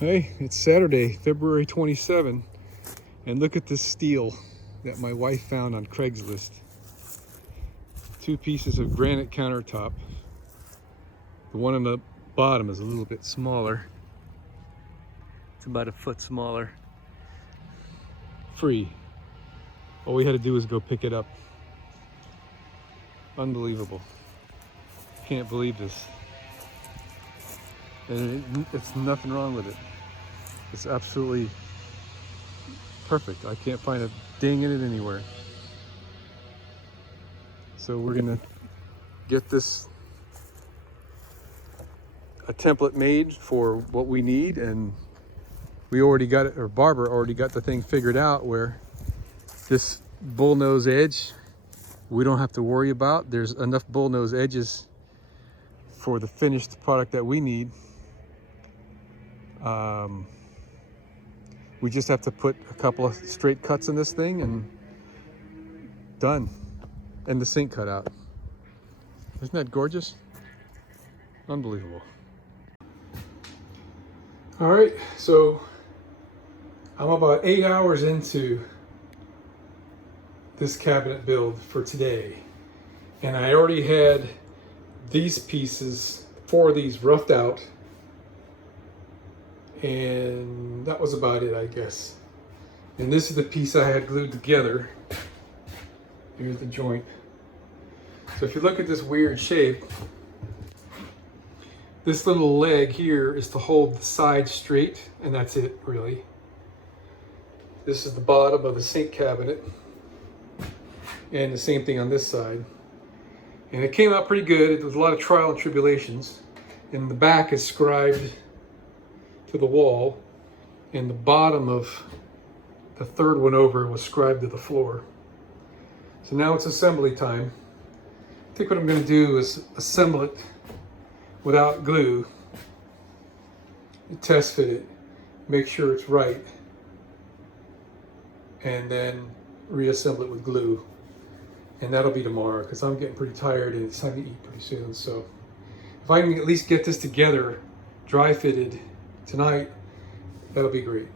Hey, it's Saturday, February 27, and look at this steel that my wife found on Craigslist. 2 pieces of granite countertop. The one on the bottom is a little bit smaller. It's about a foot smaller. Free. All we had to do was go pick it up. Unbelievable. Can't believe this. And it's nothing wrong with it. It's absolutely perfect. I can't find a ding in it anywhere. So we're gonna get this a template made for what we need, and we already got it, or Barbara already got the thing figured out where this bullnose edge we don't have to worry about. There's enough bullnose edges for the finished product that we need. We just have to put a couple of straight cuts in this thing and done. And the sink cut out. Isn't that gorgeous? Unbelievable. All right, so I'm about 8 hours into this cabinet build for today. And I already had these pieces, 4 of these roughed out. And that was about it, I guess. And this is the piece I had glued together. Here's the joint. So if you look at this weird shape, this little leg here is to hold the side straight, and that's it, really. This is the bottom of the sink cabinet, and the same thing on this side. And it came out pretty good. It was a lot of trial and tribulations. And the back is scribed to the wall, and the bottom of the third one over was scribed to the floor. So now it's assembly time. I think what I'm going to do is assemble it without glue, test fit it, make sure it's right, and then reassemble it with glue. And that'll be tomorrow, because I'm getting pretty tired and it's time to eat pretty soon. So if I can at least get this together, dry fitted tonight, that'll be great.